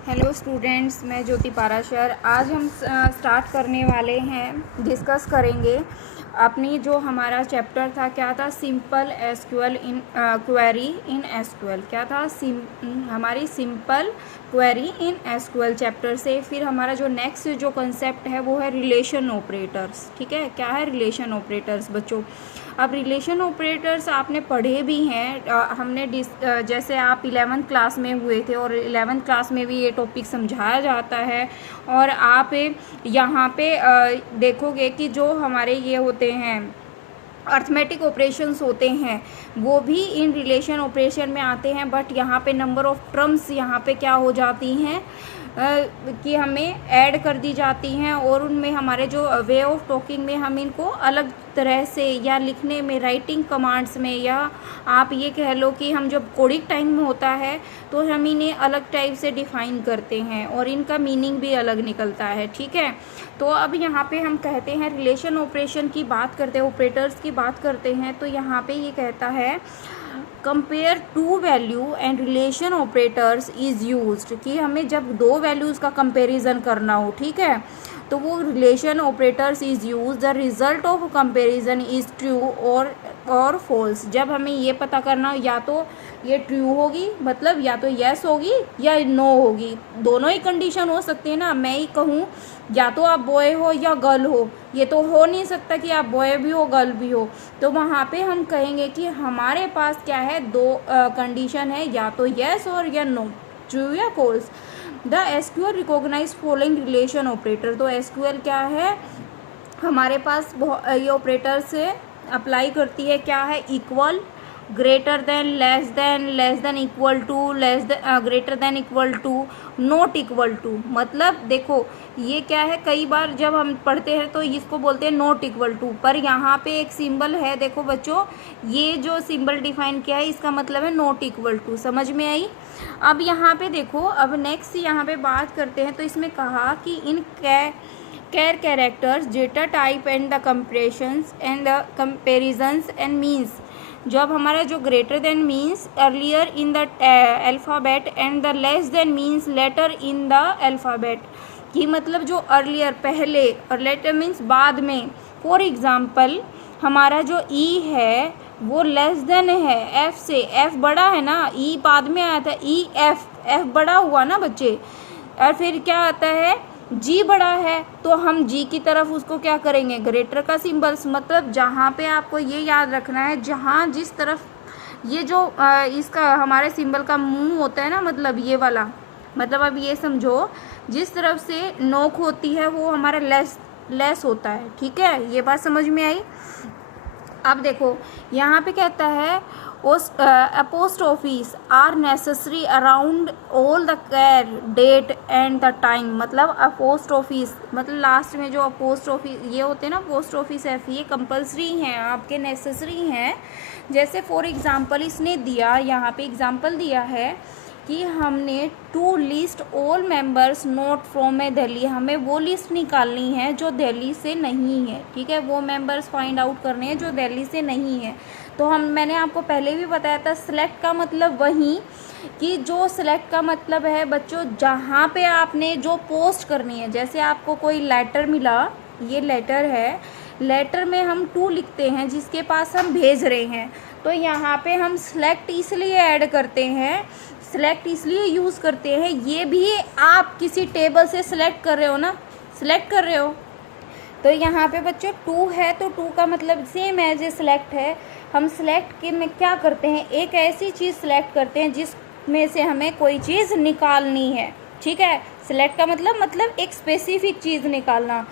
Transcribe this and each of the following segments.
Hello students, मैं ज्योति पाराशर। आज हम स्टार्ट करने वाले हैं, डिस्कस करेंगे अपनी जो हमारा चैप्टर था, क्या था, simple SQL in query in SQL. क्या था, हमारी simple query in SQL chapter से। फिर हमारा जो नेक्स्ट जो कंसेप्ट है वो है रिलेशन ऑपरेटर्स। ठीक है, क्या है रिलेशन ऑपरेटर्स बच्चों। अब रिलेशन ऑपरेटर्स आपने पढ़े भी हैं, हमने जैसे आप 11th क्लास में हुए थे और 11th क्लास में भी ये टॉपिक समझाया जाता है। और आप यहाँ पे देखोगे कि जो हमारे ये होते हैं अर्थमेटिक ऑपरेशंस होते हैं वो भी इन रिलेशन ऑपरेशन में आते हैं, बट यहाँ पे नंबर ऑफ टर्म्स यहाँ पे क्या हो जाती हैं कि हमें ऐड कर दी जाती हैं, और उनमें हमारे जो वे ऑफ टॉकिंग में हम इनको अलग तरह से, या लिखने में राइटिंग कमांड्स में, या आप ये कह लो कि हम जब कोडिंग टाइम में होता है तो हम इन्हें अलग टाइप से डिफाइन करते हैं और इनका मीनिंग भी अलग निकलता है। ठीक है, तो अब यहाँ पे हम कहते हैं रिलेशन ऑपरेशन की बात करते हैं, ऑपरेटर्स की बात करते हैं, तो यहाँ पे ये कहता है compare to value and relation operators is used, कि हमें जब दो वैल्यूज़ का कंपैरिजन करना हो, ठीक है, तो वो relation operators is use. The result of comparison is true और फॉल्स। जब हमें ये पता करना हो या तो ये ट्रू होगी, मतलब या तो यस होगी या नो होगी, दोनों ही कंडीशन हो सकती है ना। मैं ही कहूँ या तो आप बॉय हो या गर्ल हो, ये तो हो नहीं सकता कि आप बॉय भी हो गर्ल भी हो। तो वहाँ पे हम कहेंगे कि हमारे पास क्या है, दो कंडीशन है, या तो यस और या नो, ट्रू या false. The SQL recognise following relation operator. तो एसक्यूएल क्या है, हमारे पास ये ऑपरेटर से अप्लाई करती है, क्या है, equal, greater than, less than equal to, greater than equal to, not equal to. मतलब देखो ये क्या है, कई बार जब हम पढ़ते हैं तो इसको बोलते हैं नॉट इक्वल टू, पर यहाँ पे एक सिंबल है, देखो बच्चों, ये जो सिंबल डिफाइन किया है इसका मतलब है नॉट इक्वल टू। समझ में आई। अब यहाँ पे देखो, अब नेक्स्ट यहाँ पे बात करते हैं, तो इसमें कहा कि in char characters, data type and the comparisons and the comparisons and means. जब हमारा जो greater than means earlier in the alphabet and the less than means later in the alphabet, कि मतलब जो अर्लियर पहले और लेटर मीन्स बाद में। फॉर एग्जाम्पल हमारा जो ई है वो लेस देन है एफ से, एफ बड़ा है ना, ई बाद में आया था, ई एफ बड़ा हुआ ना बच्चे। और फिर क्या आता है, जी बड़ा है, तो हम जी की तरफ उसको क्या करेंगे, ग्रेटर का सिंबल्स। मतलब जहाँ पे आपको ये याद रखना है, जहाँ जिस तरफ ये जो इसका हमारे सिंबल का मुंह होता है ना, मतलब ये वाला, मतलब अब ये समझो जिस तरफ से नोक होती है वो हमारा लेस होता है। ठीक है, ये बात समझ में आई। अब देखो यहाँ पे कहता है post office are necessary around all the care date and the time. मतलब पोस्ट ऑफिस, मतलब लास्ट में जो पोस्ट ऑफिस ये होते हैं ना, पोस्ट ऑफिस एफ, ये कंपलसरी हैं, आपके नेसेसरी हैं। जैसे फॉर एग्जांपल इसने दिया, यहाँ पे एग्जांपल दिया है कि हमने to list all members not from a Delhi, हमें वो लिस्ट निकालनी है जो दिल्ली से नहीं है। ठीक है, वो मेंबर्स फाइंड आउट करने हैं जो दिल्ली से नहीं है। तो मैंने आपको पहले भी बताया था, सिलेक्ट का मतलब वही, कि जो सिलेक्ट का मतलब है बच्चों, जहाँ पे आपने जो पोस्ट करनी है। जैसे आपको कोई लेटर मिला, ये लेटर है, लेटर में हम टू लिखते हैं जिसके पास हम भेज रहे हैं, तो यहाँ पे हम सिलेक्ट इसलिए ऐड करते हैं, सिलेक्ट इसलिए यूज़ करते हैं, ये भी आप किसी टेबल से सिलेक्ट कर रहे हो ना, सिलेक्ट कर रहे हो, तो यहाँ पे बच्चों टू है, तो टू का मतलब सेम एज ए सिलेक्ट है। हम सिलेक्ट के में क्या करते हैं, एक ऐसी चीज़ सिलेक्ट करते हैं जिसमें से हमें कोई चीज़ निकालनी है। ठीक है, सिलेक्ट का मतलब एक स्पेसिफिक चीज़ निकालना।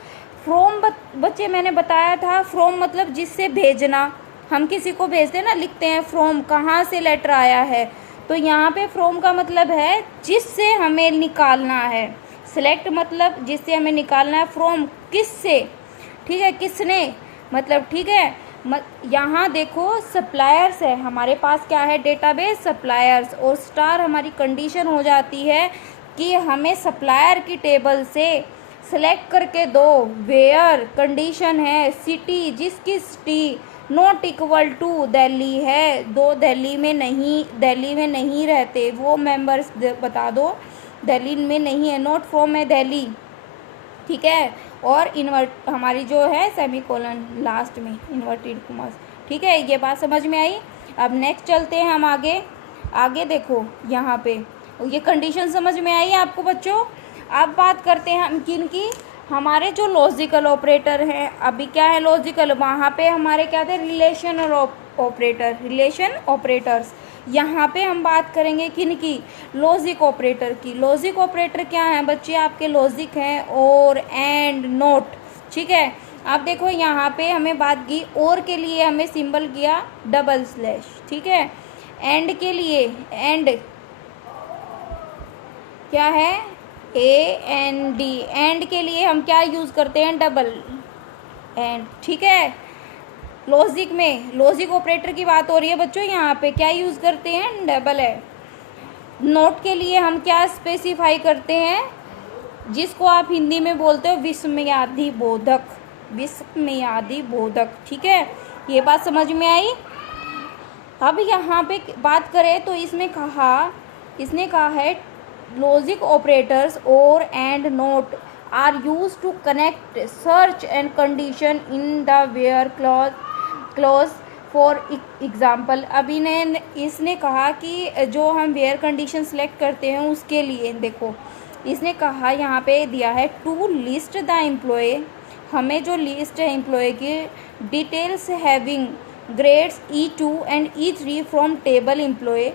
फ्रॉम बच्चे मैंने बताया था, फ्रॉम मतलब जिससे भेजना, हम किसी को भेजते हैं ना, लिखते हैं फ्रॉम, कहाँ से लेटर आया है, तो यहाँ पे फ्रॉम का मतलब है जिससे हमें निकालना है। सिलेक्ट मतलब जिससे हमें निकालना है, फ्रॉम किससे, ठीक है, किसने, मतलब ठीक है। यहाँ देखो सप्लायर्स है, हमारे पास क्या है, डेटाबेस सप्लायर्स, और स्टार हमारी कंडीशन हो जाती है कि हमें सप्लायर की टेबल से सेलेक्ट करके दो। वेयर कंडीशन है, सिटी जिसकी city, not equal to Delhi है, दो दिल्ली में नहीं रहते, वो मेंबर्स बता दो दिल्ली में नहीं है, नॉट फ्रॉम है दिल्ली, ठीक है। और इन्वर्ट हमारी जो है सेमीकोलन लास्ट में इन्वर्टेड कॉमास, ठीक है। ये बात समझ में आई। अब नेक्स्ट चलते हैं हम आगे। आगे देखो यहाँ पे ये कंडीशन समझ में आई आपको बच्चों। अब बात करते हैं हम किन की, हमारे जो लॉजिकल ऑपरेटर हैं। अभी क्या है लॉजिकल, वहाँ पे हमारे क्या थे रिलेशन और ऑपरेटर, रिलेशन ऑपरेटर्स। यहाँ पे हम बात करेंगे किन की, लॉजिक ऑपरेटर की। लॉजिक ऑपरेटर क्या है बच्चे आपके, लॉजिक हैं और एंड नोट, ठीक है। आप देखो यहाँ पे हमें बात की, और के लिए हमें सिंबल किया डबल स्लैश, ठीक है। एंड के लिए, एंड क्या है AND, एंड के लिए हम क्या यूज़ करते हैं, डबल एंड, ठीक है। लॉजिक में, लॉजिक ऑपरेटर की बात हो रही है बच्चों, यहाँ पे क्या यूज़ करते हैं, डबल है। नोट के लिए हम क्या स्पेसिफाई करते हैं, जिसको आप हिंदी में बोलते हो विस्मयादि बोधक, विस्मयादि बोधक, ठीक है। ये बात समझ में आई। अब यहाँ पे बात करें तो इसने कहा है logic operators or and not are use to connect search and condition in the where clause for example. अब इसने कहा कि जो हम वेयर कंडीशन सेलेक्ट करते हैं उसके लिए देखो, इसने कहा यहाँ पे दिया है टू लिस्ट द एम्प्लॉय, हमें जो लिस्ट है एम्प्लॉय की details having grades E2 and E3 from table employ,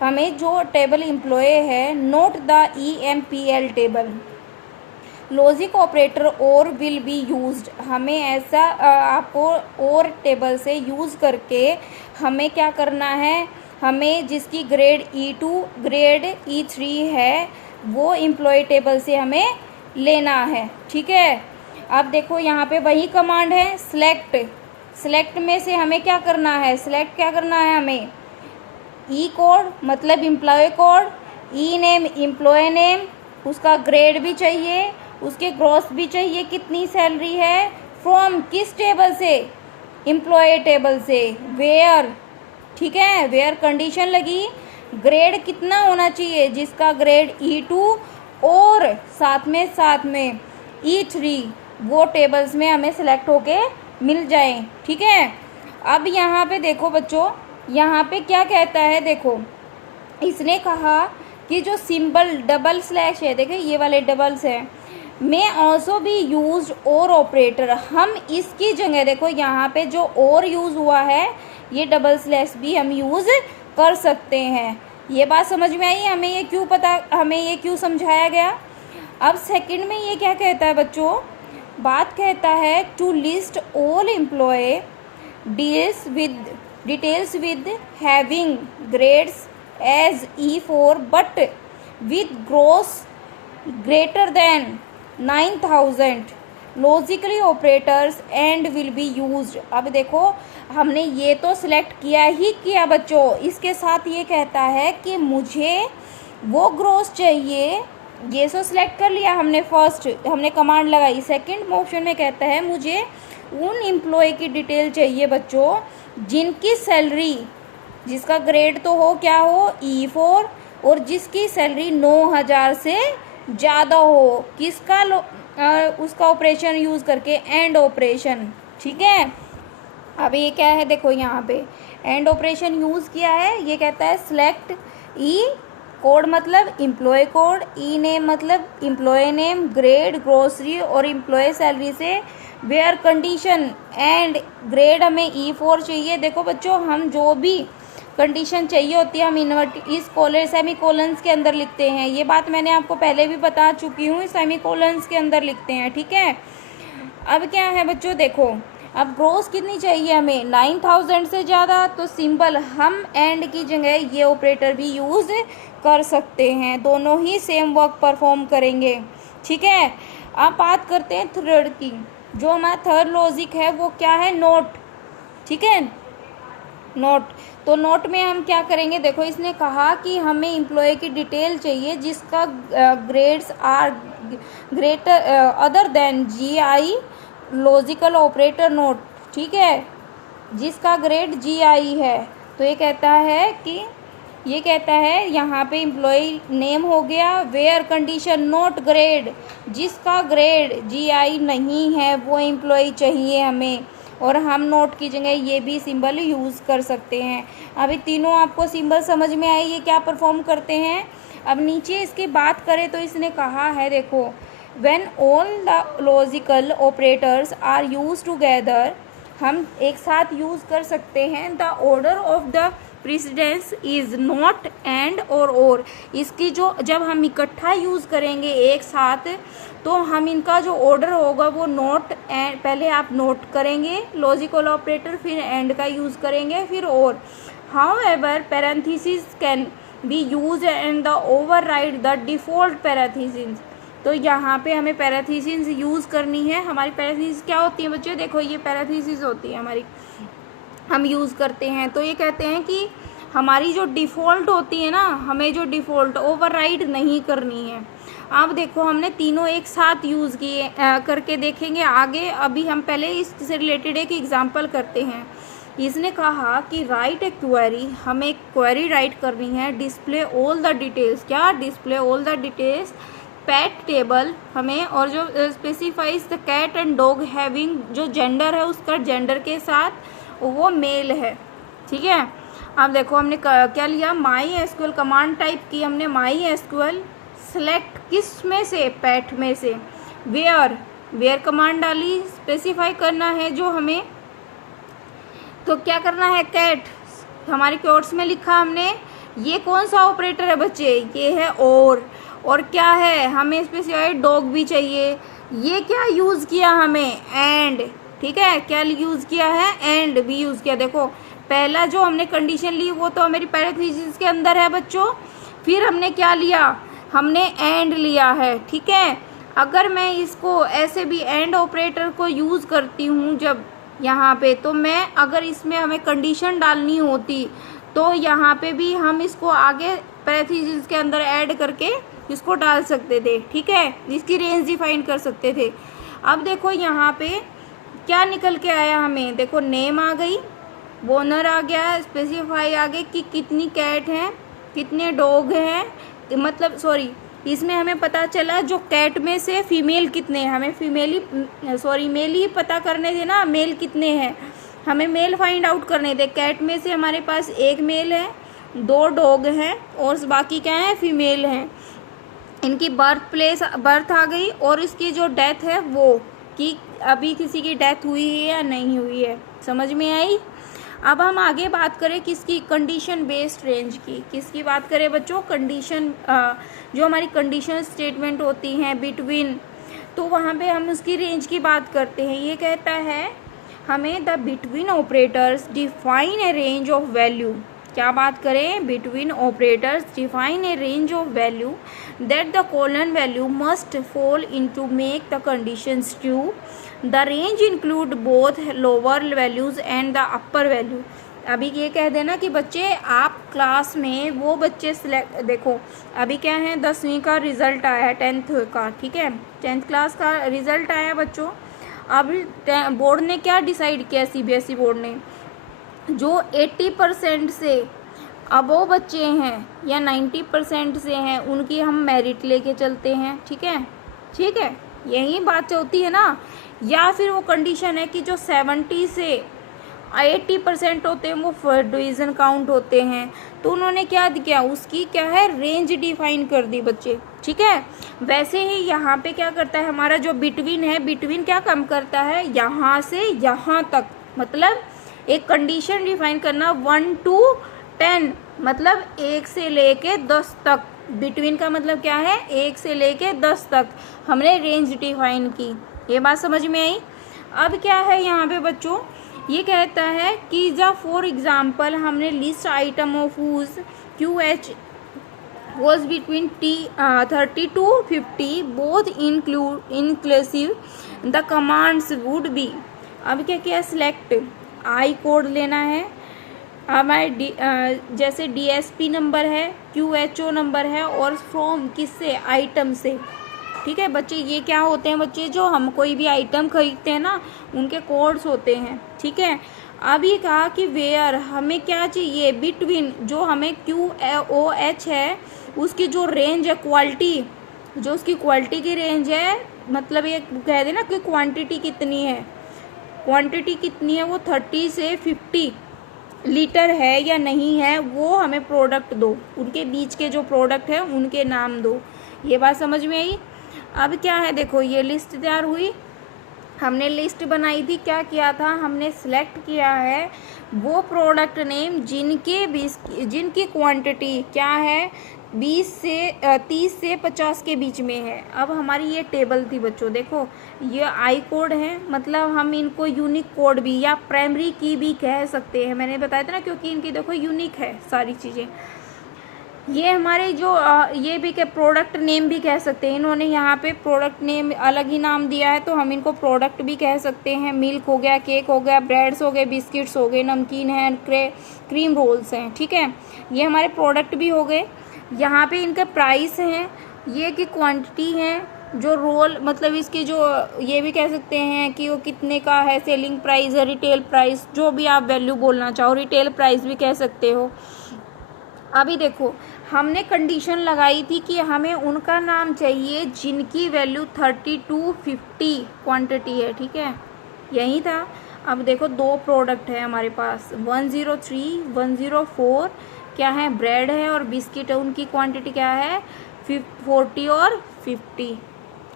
हमें जो टेबल एम्प्लॉय है not the EMPL table. Logic operator or will be used, हमें ऐसा आपको और टेबल से यूज़ करके हमें क्या करना है, हमें जिसकी ग्रेड E2 ग्रेड E3 है वो एम्प्लॉय टेबल से हमें लेना है, ठीक है। अब देखो यहाँ पे वही कमांड है सेलेक्ट, सेलेक्ट में से हमें क्या करना है, सेलेक्ट क्या करना है हमें, ई कोड मतलब एम्प्लॉय कोड, ई नेम एम्प्लॉय नेम, उसका ग्रेड भी चाहिए, उसके ग्रॉस भी चाहिए, कितनी सैलरी है, फ्रॉम किस टेबल से, एम्प्लॉय टेबल से, वेयर, ठीक है, वेयर कंडीशन लगी, ग्रेड कितना होना चाहिए, जिसका ग्रेड E2 और साथ में E3 वो टेबल्स में हमें सेलेक्ट होके मिल जाए, ठीक है। अब यहाँ पे देखो बच्चों, यहाँ पे क्या कहता है, देखो इसने कहा कि जो सिंबल डबल स्लैश है, देखिए ये वाले डबल्स है, में ऑल्सो भी यूज और ऑपरेटर, हम इसकी जगह देखो यहाँ पे जो और यूज हुआ है ये डबल स्लैश भी हम यूज कर सकते हैं। ये बात समझ में आई, हमें ये क्यों समझाया गया। अब सेकंड में ये क्या कहता है बच्चों, बात कहता है to list all employ details with having grades as E4 but with gross greater than 9000 logically operators and will be used. अब देखो हमने ये तो सिलेक्ट किया बच्चों, इसके साथ ये कहता है कि मुझे वो ग्रोस चाहिए, ये सो सिलेक्ट कर लिया हमने, फर्स्ट हमने कमांड लगाई, सेकंड ऑप्शन में कहता है मुझे उन एम्प्लॉय की डिटेल चाहिए बच्चों जिनकी सैलरी, जिसका ग्रेड तो हो क्या हो E4 और जिसकी सैलरी 9000 से ज़्यादा हो, किसका उसका ऑपरेशन यूज़ करके, एंड ऑपरेशन, ठीक है। अब ये क्या है, देखो यहाँ पे एंड ऑपरेशन यूज़ किया है, ये कहता है सिलेक्ट ई कोड मतलब एम्प्लॉय कोड, ई नेम मतलब एम्प्लॉय नेम, ग्रेड ग्रोसरी और एम्प्लॉय सैलरी से, वेयर कंडीशन एंड ग्रेड हमें E4 चाहिए। देखो बच्चों हम जो भी कंडीशन चाहिए होती है हम इस सेमीकोलन्स के अंदर लिखते हैं, ये बात मैंने आपको पहले भी बता चुकी हूँ, सेमीकोलन्स के अंदर लिखते हैं, ठीक है। अब क्या है बच्चों, देखो अब ग्रोस कितनी चाहिए हमें, 9000 से ज़्यादा, तो सिंपल हम एंड की जगह ये ऑपरेटर भी यूज़ कर सकते हैं, दोनों ही सेम वर्क परफॉर्म करेंगे, ठीक है। अब बात करते हैं थर्ड की, जो हमारा थर्ड लॉजिक है वो क्या है, नोट, ठीक है, नोट। तो नोट में हम क्या करेंगे, देखो इसने कहा कि हमें एम्प्लॉय की डिटेल चाहिए जिसका grades are greater other than GI logical operator not, ठीक है, जिसका ग्रेड GI है। तो ये कहता है कि ये कहता है यहाँ पे एम्प्लॉय नेम हो गया, वेयर कंडीशन नोट ग्रेड, जिसका ग्रेड GI नहीं है वो एम्प्लॉय चाहिए हमें, और हम नोट की जगह ये भी सिंबल यूज़ कर सकते हैं। अभी तीनों आपको सिंबल समझ में आए ये क्या परफॉर्म करते हैं। अब नीचे इसकी बात करें तो इसने कहा है, देखो, when all the logical operators are use together, हम एक साथ यूज़ कर सकते हैं। The order of the precedence is not and or इसकी जो जब हम इकट्ठा यूज़ करेंगे एक साथ तो हम इनका जो ऑर्डर होगा वो नॉट एंड, पहले आप नोट करेंगे लॉजिकल ऑपरेटर, फिर एंड का यूज़ करेंगे, फिर और। However parenthesis can be use and the override the default parenthesis. तो यहाँ पे हमें पैरेंथेसिस यूज़ करनी है। हमारी पैरेंथेसिस क्या होती है बच्चों, देखो ये पैरेंथेसिस होती है हमारी, हम यूज़ करते हैं। तो ये कहते हैं कि हमारी जो डिफ़ॉल्ट होती है ना, हमें जो डिफ़ॉल्ट ओवरराइड नहीं करनी है। अब देखो हमने तीनों एक साथ यूज़ किए, करके देखेंगे आगे। अभी हम पहले इससे रिलेटेड एक एग्जांपल करते हैं। इसने कहा कि राइट ए क्वेरी, हमें एक क्वेरी राइट करनी है। डिस्प्ले ऑल द डिटेल्स, क्या display all the details pet table हमें, और जो specifies the cat and dog having, जो जेंडर है उसका जेंडर के साथ वो मेल है, ठीक है। अब देखो हमने क्या लिया, माई एसक्यूएल कमांड टाइप की हमने, माई एसक्यूएल सेलेक्ट किस में से, पेट में से। वेयर कमांड डाली, स्पेसिफाई करना है जो हमें, तो क्या करना है, कैट हमारे कोट्स में लिखा हमने। ये कौन सा ऑपरेटर है बच्चे, ये है और क्या है, हमें स्पेसिफाई डॉग भी चाहिए। ये क्या यूज़ किया हमें, एंड, ठीक है, क्या यूज़ किया है, एंड भी यूज़ किया। देखो पहला जो हमने कंडीशन ली वो तो मेरी पैरेंथेसिस के अंदर है बच्चों, फिर हमने क्या लिया, हमने एंड लिया है, ठीक है। अगर मैं इसको ऐसे भी एंड ऑपरेटर को यूज़ करती हूँ जब यहाँ पे, तो मैं अगर इसमें हमें कंडीशन डालनी होती तो यहाँ पे भी हम इसको आगे पैरेंथेसिस के अंदर ऐड करके इसको डाल सकते थे, ठीक है, इसकी रेंज डिफाइन कर सकते थे। अब देखो यहाँ पे क्या निकल के आया हमें, देखो नेम आ गई, ओनर आ गया, स्पेसिफाई आ गई कि कितनी कैट हैं, कितने डॉग हैं, मतलब सॉरी इसमें हमें पता चला जो कैट में से फीमेल कितने हैं, हमें मेल ही पता करने थे ना, मेल कितने हैं, हमें मेल फाइंड आउट करने थे। कैट में से हमारे पास एक मेल है, 2 डॉग हैं और बाकी क्या है, फीमेल हैं। इनकी बर्थ आ गई, और इसकी जो डेथ है वो, कि अभी किसी की डेथ हुई है या नहीं हुई है, समझ में आई। अब हम आगे बात करें किसकी, कंडीशन बेस्ड रेंज की। किसकी बात करें बच्चों, कंडीशन, जो हमारी कंडीशन स्टेटमेंट होती हैं बिटवीन, तो वहाँ पे हम उसकी रेंज की बात करते हैं। ये कहता है हमें the between operators define a range of value, क्या बात करें, between operators define a range of value that the colon value must fall into make the conditions true. The range include both lower values and the upper value. अभी ये कह देना कि बच्चे आप क्लास में वो बच्चे सिलेक्ट, देखो अभी क्या है, 10वीं का रिजल्ट आया है, 10th का, ठीक है, 10th क्लास का रिजल्ट आया बच्चों। अब बोर्ड ने क्या डिसाइड किया, CBSE बोर्ड ने, जो 80% से अबव बच्चे हैं या 90% से हैं उनकी हम मेरिट लेके चलते हैं, ठीक है, ठीक है, यही बात होती है ना। या फिर वो कंडीशन है कि जो 70 से 80% होते हैं वो फर्स्ट डिवीज़न काउंट होते हैं, तो उन्होंने क्या किया, उसकी क्या है, रेंज डिफाइन कर दी बच्चे, ठीक है। वैसे ही यहाँ पे क्या करता है, हमारा जो बिटवीन है, बिटवीन क्या कम करता है, यहाँ से यहाँ तक, मतलब एक कंडीशन डिफाइन करना 1 to 10, मतलब 1 से लेके 10 तक। बिटवीन का मतलब क्या है, 1 से लेके 10 तक हमने रेंज डिफाइन की। ये बात समझ में आई। अब क्या है यहाँ पे बच्चों, ये कहता है कि जब फॉर एग्जाम्पल हमने list item of whose QH was between 30 to 50 both inclusive the commands would be। अब क्या किया, सिलेक्ट आई कोड लेना है, हमारे जैसे DSP नंबर है, QHO नंबर है, और फ्रॉम किससे, आइटम से, ठीक है बच्चे। ये क्या होते हैं बच्चे, जो हम कोई भी आइटम खरीदते हैं ना उनके कोड्स होते हैं, ठीक है। अब ये कहा कि वेयर हमें क्या चाहिए, बिटवीन जो हमें QOH है उसकी जो रेंज है, क्वालिटी जो उसकी क्वालिटी की रेंज है, मतलब ये कह देना कि क्वांटिटी कितनी है, क्वांटिटी कितनी है, वो 30 से 50 लीटर है या नहीं है, वो हमें प्रोडक्ट दो, उनके बीच के जो प्रोडक्ट है उनके नाम दो। ये बात समझ में आई। अब क्या है, देखो ये लिस्ट तैयार हुई, हमने लिस्ट बनाई थी, क्या किया था, हमने सिलेक्ट किया है वो प्रोडक्ट नेम जिनकी क्वांटिटी क्या है 30 से 50 के बीच में है। अब हमारी ये टेबल थी बच्चों, देखो ये आई कोड है, मतलब हम इनको यूनिक कोड भी या प्राइमरी की भी कह सकते हैं, मैंने बताया था ना, क्योंकि इनकी देखो यूनिक है सारी चीज़ें। ये हमारे जो ये भी क्या प्रोडक्ट नेम भी कह सकते हैं, इन्होंने यहाँ पे प्रोडक्ट नेम अलग ही नाम दिया है तो हम इनको प्रोडक्ट भी कह सकते हैं। मिल्क हो गया, केक हो गया, ब्रेड्स हो गए, बिस्किट्स हो गए, नमकीन है, क्रीम रोल्स हैं, ठीक है, ये हमारे प्रोडक्ट भी हो गए। यहाँ पे इनका प्राइस है, ये की क्वांटिटी है, जो रोल मतलब इसकी जो ये भी कह सकते हैं कि वो कितने का है, सेलिंग प्राइस है, रिटेल प्राइस, जो भी आप वैल्यू बोलना चाहो, रिटेल प्राइस भी कह सकते हो। अभी देखो हमने कंडीशन लगाई थी कि हमें उनका नाम चाहिए जिनकी वैल्यू 30 to 50 क्वांटिटी है, ठीक है, यही था। अब देखो दो प्रोडक्ट है हमारे पास, 103, 104 क्या है, ब्रेड है और बिस्किट है, उनकी क्वांटिटी क्या है 40 और 50।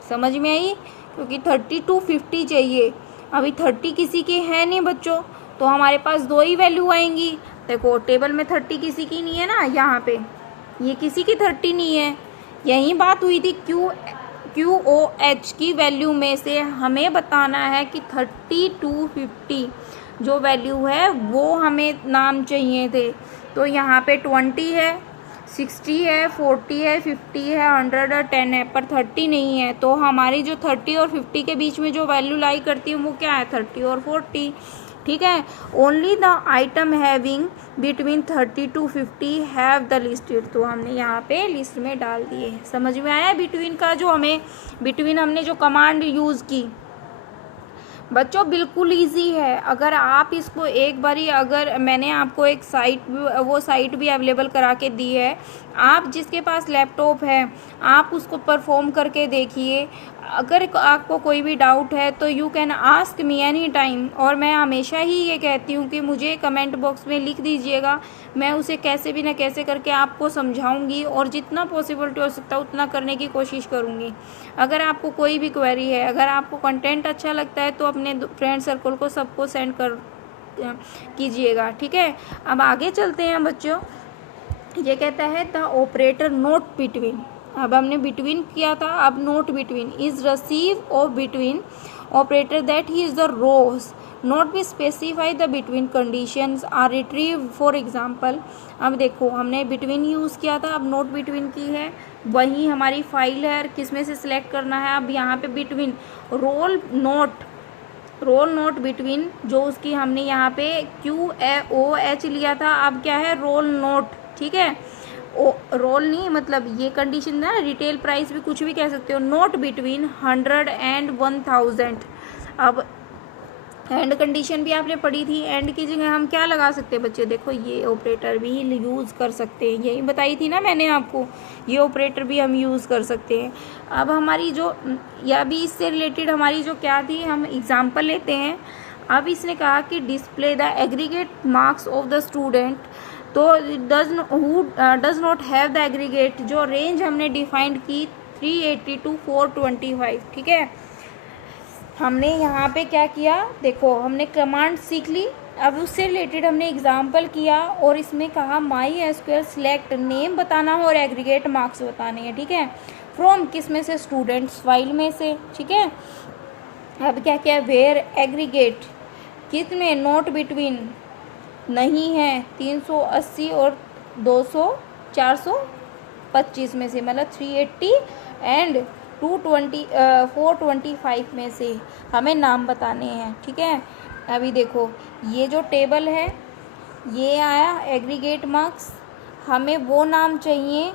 समझ में आई, क्योंकि 30 to 50 चाहिए। अभी 30 किसी के है नहीं बच्चों, तो हमारे पास दो ही वैल्यू आएंगी। देखो टेबल में 30 किसी की नहीं है ना, यहाँ पे ये किसी की 30 नहीं है, यही बात हुई थी। QOH की वैल्यू में से हमें बताना है कि 30 to 50 जो वैल्यू है वो हमें नाम चाहिए थे। तो यहाँ पे 20 है, 60 है, 40 है, 50 है, 100 और 10 है, पर 30 नहीं है। तो हमारी जो 30 और 50 के बीच में जो वैल्यू लाई करती है वो क्या है, 30 और 40, ठीक है। Only the atom having between 30 to 50 have the listed, तो हमने यहाँ पे लिस्ट में डाल दिए। समझ में आया बिटवीन का, जो हमें बिटवीन हमने जो कमांड यूज़ की बच्चों, बिल्कुल इजी है। अगर आप इसको एक बारी, अगर मैंने आपको एक साइट भी अवेलेबल करा के दी है, आप जिसके पास लैपटॉप है आप उसको परफॉर्म करके देखिए। अगर आपको कोई भी डाउट है तो you can ask me any time, और मैं हमेशा ही ये कहती हूँ कि मुझे कमेंट बॉक्स में लिख दीजिएगा, मैं उसे कैसे भी ना कैसे करके आपको समझाऊंगी और जितना पॉसिबिलिटी हो सकता है उतना करने की कोशिश करूँगी। अगर आपको कोई भी क्वेरी है, अगर आपको कंटेंट अच्छा लगता है तो अपने फ्रेंड सर्कल को सबको सेंड कर कीजिएगा, ठीक है। अब आगे चलते हैं बच्चों, ये कहता है द ऑपरेटर नोट बिटवीन, अब हमने बिटवीन किया था, अब not between is receive or between operator that he is the rows not be specify the between conditions are retrieve for example. अब देखो हमने बिटवीन यूज़ किया था, अब नोट बिटवीन की है, वही हमारी फाइल है, किस में से सिलेक्ट करना है। अब यहाँ पे बिटवीन रोल नोट बिटवीन, जो उसकी हमने यहाँ पे QOH लिया था, अब क्या है रोल नोट, ठीक है, रोल नहीं, मतलब ये कंडीशन ना, रिटेल प्राइस भी कुछ भी कह सकते हो, नोट बिटवीन 100 and 1000। अब एंड कंडीशन भी आपने पढ़ी थी, एंड की जगह हम क्या लगा सकते हैं बच्चे, देखो ये ऑपरेटर भी यूज़ कर सकते हैं, यही बताई थी ना मैंने आपको, ये ऑपरेटर भी हम यूज़ कर सकते हैं। अब हमारी जो, या भी इससे रिलेटेड हमारी जो क्या थी, हम एग्जांपल लेते हैं। अब इसने कहा कि display the aggregate marks of the student, तो does not have the aggregate, जो रेंज हमने डिफाइंड की 380 to 425, ठीक है। हमने यहाँ पे क्या किया, देखो हमने कमांड सीख ली, अब उससे रिलेटेड हमने एग्जाम्पल किया और इसमें कहा MySQL सिलेक्ट नेम बताना हो और एग्रीगेट मार्क्स बताने हैं, ठीक है, फ्रॉम किस में से, स्टूडेंट्स फाइल में से, ठीक है। अब क्या क्या, वेयर एग्रीगेट किस में, नोट बिटवीन नहीं है, 380 और 200 425 में से, मतलब 380 एंड 425 में से हमें नाम बताने हैं, ठीक है। अभी देखो ये जो टेबल है ये आया एग्रीगेट मार्क्स, हमें वो नाम चाहिए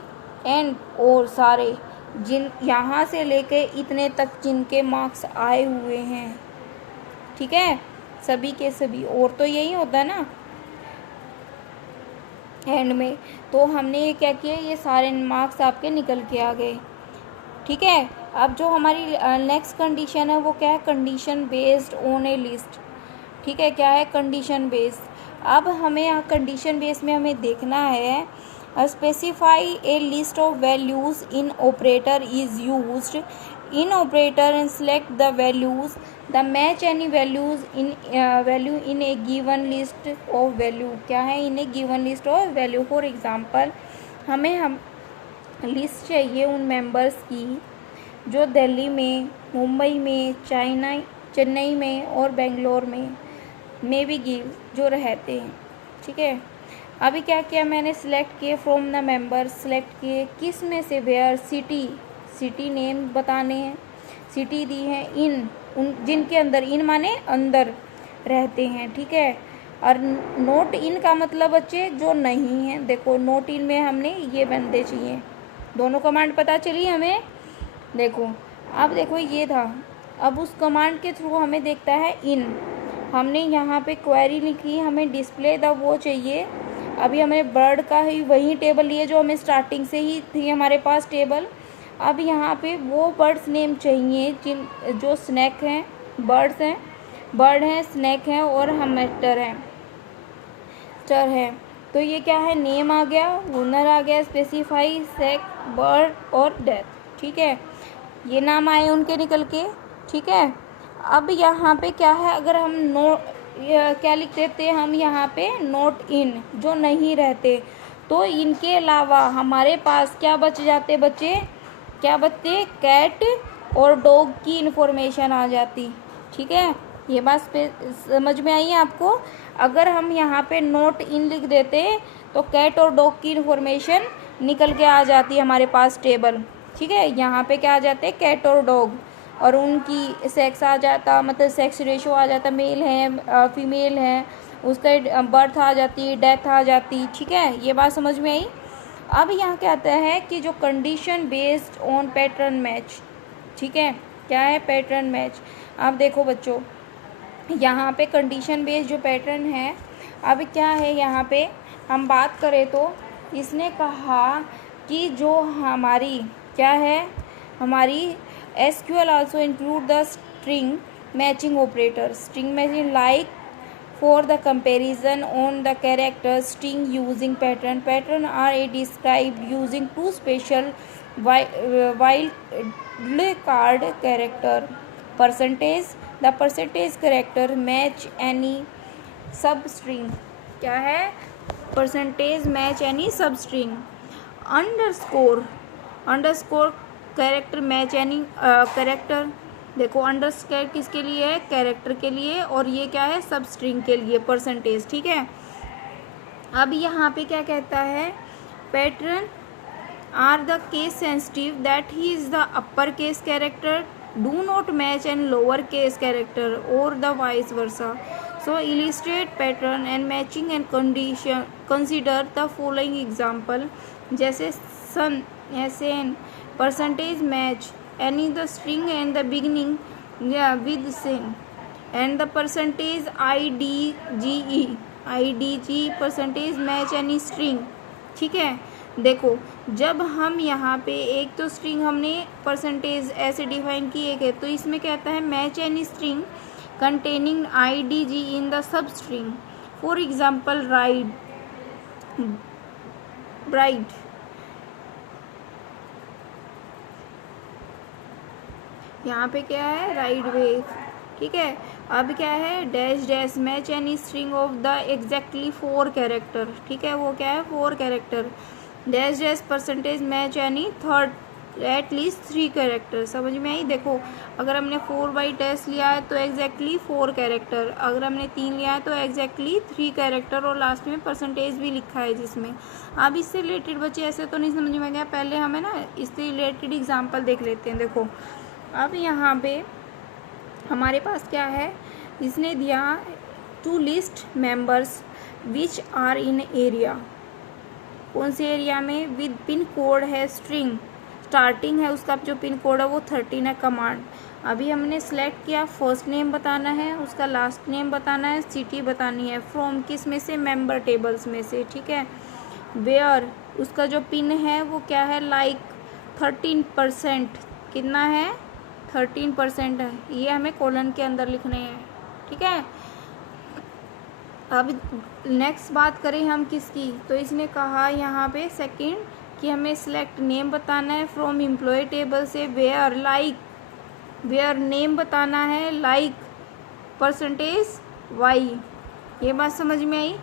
एंड और सारे जिन यहाँ से लेके इतने तक जिनके मार्क्स आए हुए हैं, ठीक है, सभी के सभी, और तो यही होता है ना एंड में। तो हमने ये क्या किया, ये सारे मार्क्स आपके निकल के आ गए। ठीक है, अब जो हमारी नेक्स्ट कंडीशन है वो क्या है, condition based on A list. ठीक है, क्या है, कंडीशन बेस्ड। अब हमें यहाँ कंडीशन बेस्ड में हमें देखना है specify a list of values in operator is used in operator and select the values the match any values in value in a given list of value. क्या है, in a given list of value. For example हम list चाहिए उन members की जो दिल्ली में, मुंबई में, चेन्नई में और बेंगलोर में भी गिव जो रहते हैं। ठीक है, अभी क्या किया मैंने, सिलेक्ट किए फ्रॉम द मेंबर्स, सिलेक्ट किए किस में से, वेयर, सिटी नेम बताने हैं, सिटी दी है, इन उन जिनके अंदर, इन माने अंदर रहते हैं। ठीक है, और नोट इन का मतलब बच्चे जो नहीं है। देखो नोट इन में हमने ये बंदे चाहिए, दोनों कमांड पता चली हमें। देखो अब देखो ये था, अब उस कमांड के थ्रू हमें देखता है इन, हमने यहाँ पे क्वेरी लिखी, हमें डिस्प्ले द वो चाहिए। अभी हमें बर्ड का ही वही टेबल लिए जो हमें स्टार्टिंग से ही थी हमारे पास टेबल। अब यहाँ पे वो बर्ड्स नेम चाहिए जो स्नैक हैं, बर्ड हैं, स्नैक हैं और हैमस्टर है। तो ये क्या है, नेम आ गया, ओनर आ गया, स्पेसिफाई, सेक, बर्ड और डेथ। ठीक है, ये नाम आए उनके निकल के। ठीक है, अब यहाँ पे क्या है, अगर हम क्या लिख देते हैं हम यहाँ पे, नोट इन जो नहीं रहते, तो इनके अलावा हमारे पास क्या बच जाते बच्चे, क्या बचते, कैट और डॉग की इन्फॉर्मेशन आ जाती। ठीक है, ये बात समझ में आई है आपको। अगर हम यहाँ पे नोट इन लिख देते तो कैट और डॉग की इन्फॉर्मेशन निकल के आ जाती हमारे पास टेबल। ठीक है, यहाँ पे क्या आ जाते, कैट और डॉग, और उनकी सेक्स आ जाता, मतलब सेक्स रेशो आ जाता, मेल है फीमेल है, उसका बर्थ आ जाती, डेथ आ जाती। ठीक है, ये बात समझ में आई। अब यहाँ क्या आता है कि जो condition based on pattern match. ठीक है, क्या है, पैटर्न मैच। अब देखो बच्चों, यहाँ पे कंडीशन बेस्ड जो पैटर्न है, अब क्या है, यहाँ पे हम बात करें तो इसने कहा कि जो हमारी क्या है, हमारी SQL also include the string matching operator, string matching like for the comparison on the character string using pattern are described using two special wild card character percentage, the percentage character match any substring। क्या है, percentage match any substring, underscore character match any character. देखो underscore किसके लिए है, character के लिए, और ये क्या है, सब स्ट्रिंग के लिए, परसेंटेज। ठीक है, अब यहाँ पे क्या कहता है, pattern are the case sensitive that he is the upper case character do not match and lower case character और the vice versa. So illustrate pattern and matching and condition, consider the following example, जैसे sun, N, percentage match any the string and the beginning with sin and the percentage IDG percentage match any string। ठीक है, देखो जब हम यहाँ पे एक तो स्ट्रिंग हमने परसेंटेज ऐसे डिफाइन की, एक है तो इसमें कहता है match any string containing IDG in the sub string. For example ride, bride, यहाँ पे क्या है, राइड वेव। ठीक है, अब क्या है, dash match any string of the exactly 4 character. ठीक है, वो क्या है, 4 character, dash percentage match any third at least 3 character. समझ में आई। देखो अगर हमने 4/डैश लिया है तो एग्जैक्टली 4 कैरेक्टर, अगर हमने 3 लिया है तो एग्जैक्टली 3 कैरेक्टर, और लास्ट में परसेंटेज भी लिखा है जिसमें। अब इससे रिलेटेड बच्चे ऐसे तो नहीं समझ में गया, पहले हमें ना इससे रिलेटेड एग्जाम्पल देख लेते हैं। देखो अब यहाँ पे हमारे पास क्या है, इसने दिया to list members which are in area, कौन से एरिया में, विद पिन कोड है स्ट्रिंग स्टार्टिंग है उसका जो पिन कोड है वो 13 है। कमांड अभी हमने सेलेक्ट किया, फर्स्ट नेम बताना है, उसका लास्ट नेम बताना है, सिटी बतानी है, फ्रॉम किस में से, मेंबर टेबल्स में से, ठीक है। वेयर उसका जो पिन है वो क्या है, लाइक 13%, कितना है 13% है, ये हमें कॉलन के अंदर लिखने हैं, ठीक है। अब नेक्स्ट बात करें हम किसकी, तो इसने कहा यहाँ पे सेकंड कि हमें सिलेक्ट नेम बताना है फ्रॉम एम्प्लॉय टेबल से, वेयर लाइक, वेयर नेम बताना है, लाइक परसेंटेज वाई। ये बात समझ में आई।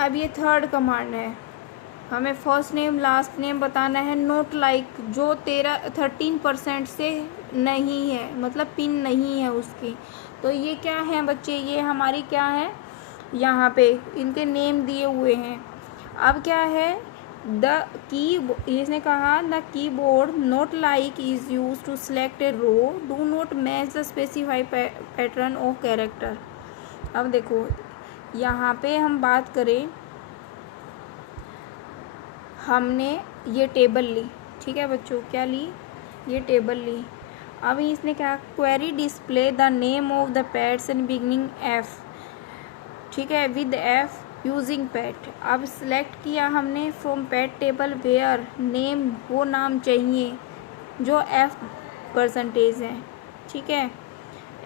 अब ये थर्ड कमांड है, हमें फर्स्ट नेम लास्ट नेम बताना है, नोट लाइक जो 13% से नहीं है, मतलब पिन नहीं है उसकी। तो ये क्या है बच्चे, ये हमारी क्या है, यहाँ पे इनके नेम दिए हुए हैं। अब क्या है, द की, इसने कहा the keyboard not like is use to select a row, do not match the specify pattern of character. अब देखो यहाँ पे हम बात करें, हमने ये टेबल ली, ठीक है बच्चों, क्या ली, ये टेबल ली। अब इसने क्या, query display the name of the pets in beginning F, ठीक है, विद एफ यूजिंग पेट। अब सिलेक्ट किया हमने from pet table, where name वो नाम चाहिए जो एफ परसेंटेज है, ठीक है,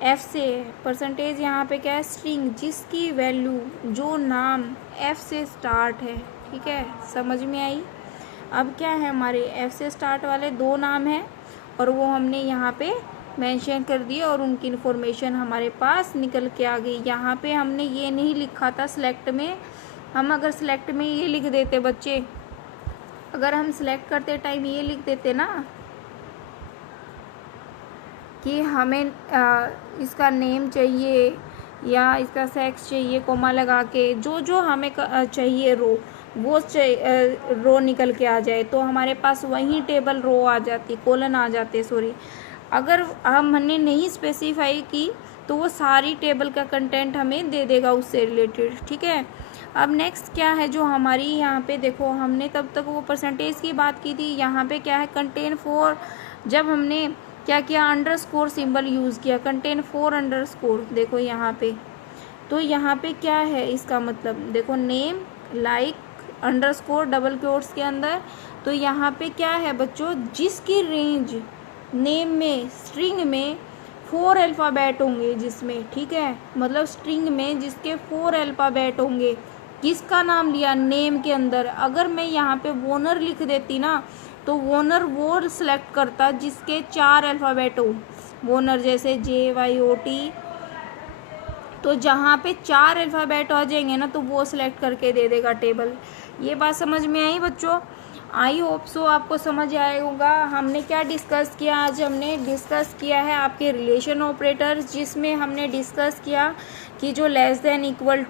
एफ से परसेंटेज यहाँ पे क्या है, स्ट्रिंग जिसकी वैल्यू, जो नाम एफ से स्टार्ट है, ठीक है, समझ में आई। अब क्या है, हमारे एफ से स्टार्ट वाले दो नाम हैं और वो हमने यहाँ पे मेंशन कर दिए और उनकी इन्फॉर्मेशन हमारे पास निकल के आ गई। यहाँ पे हमने ये नहीं लिखा था सिलेक्ट में, हम अगर सिलेक्ट में ये लिख देते बच्चे, अगर हम सिलेक्ट करते टाइम ये लिख देते ना कि हमें इसका नेम चाहिए या इसका सेक्स चाहिए, कोमा लगा के जो जो हमें चाहिए रो, वो रो निकल के आ जाए, तो हमारे पास वही टेबल रो आ जाती, कॉलन आ जाते, सॉरी। अगर हमने नहीं स्पेसिफाई की तो वो सारी टेबल का कंटेंट हमें दे देगा उससे रिलेटेड, ठीक है। अब नेक्स्ट क्या है, जो हमारी यहाँ पे देखो, हमने तब तक वो परसेंटेज की बात की थी, यहाँ पे क्या है, कंटेन फॉर, जब हमने क्या किया, अंडरस्कोर सिंबल यूज़ किया, कंटेन फॉर अंडरस्कोर, देखो यहाँ पे, तो यहाँ पे क्या है इसका मतलब, देखो name like underscore double quotes के अंदर, तो यहाँ पे क्या है बच्चों, जिसकी रेंज नेम में स्ट्रिंग में 4 अल्फ़ाबेट होंगे जिसमें, ठीक है, मतलब स्ट्रिंग में जिसके 4 अल्फ़ाबेट होंगे, किसका नाम लिया, नेम के अंदर। अगर मैं यहाँ पे वोनर लिख देती ना, तो वोनर वो सिलेक्ट करता जिसके 4 अल्फ़ाबेट हो, वोनर जैसे JYOT, तो जहाँ पे 4 अल्फ़ाबेट आ जाएंगे ना तो वो सिलेक्ट करके दे देगा टेबल। ये बात समझ में आई बच्चों, आई होप सो आपको समझ आया होगा। हमने क्या डिस्कस किया, आज हमने डिस्कस किया है आपके रिलेशन ऑपरेटर्स, जिसमें हमने डिस्कस किया कि जो लेस देन, इक्वल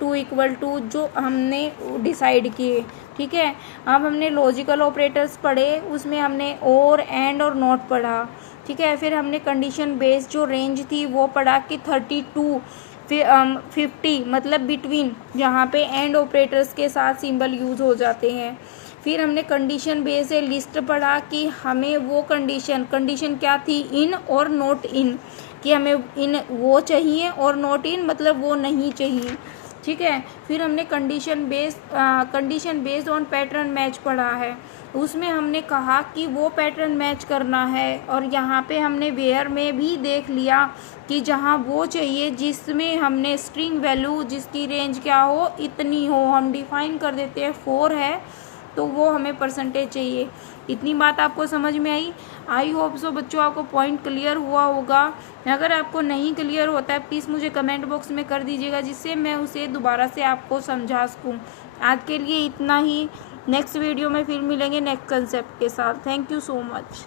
टू जो हमने डिसाइड किए, ठीक है। अब हमने लॉजिकल ऑपरेटर्स पढ़े, उसमें हमने और, एंड और नॉट पढ़ा, ठीक है। फिर हमने कंडीशन बेस्ड जो रेंज थी वो पढ़ा कि 32 फिर 50 मतलब बिटवीन, जहाँ पे एंड ऑपरेटर्स के साथ सिंबल यूज़ हो जाते हैं। फिर हमने कंडीशन बेस से लिस्ट पढ़ा कि हमें वो कंडीशन क्या थी, इन और नॉट इन, कि हमें इन वो चाहिए और नॉट इन मतलब वो नहीं चाहिए, ठीक है। फिर हमने condition based on pattern match पढ़ा है, उसमें हमने कहा कि वो पैटर्न मैच करना है, और यहाँ पे हमने वेयर में भी देख लिया कि जहाँ वो चाहिए जिसमें हमने स्ट्रिंग वैल्यू जिसकी रेंज क्या हो, इतनी हो, हम डिफाइन कर देते हैं 4 है तो वो हमें परसेंटेज चाहिए। इतनी बात आपको समझ में आई होप सो बच्चों आपको पॉइंट क्लियर हुआ होगा। अगर आपको नहीं क्लियर होता है प्लीज़ मुझे कमेंट बॉक्स में कर दीजिएगा, जिससे मैं उसे दोबारा से आपको समझा सकूँ। आज के लिए इतना ही, नेक्स्ट वीडियो में फिर मिलेंगे नेक्स्ट कंसेप्ट के साथ। Thank you so much.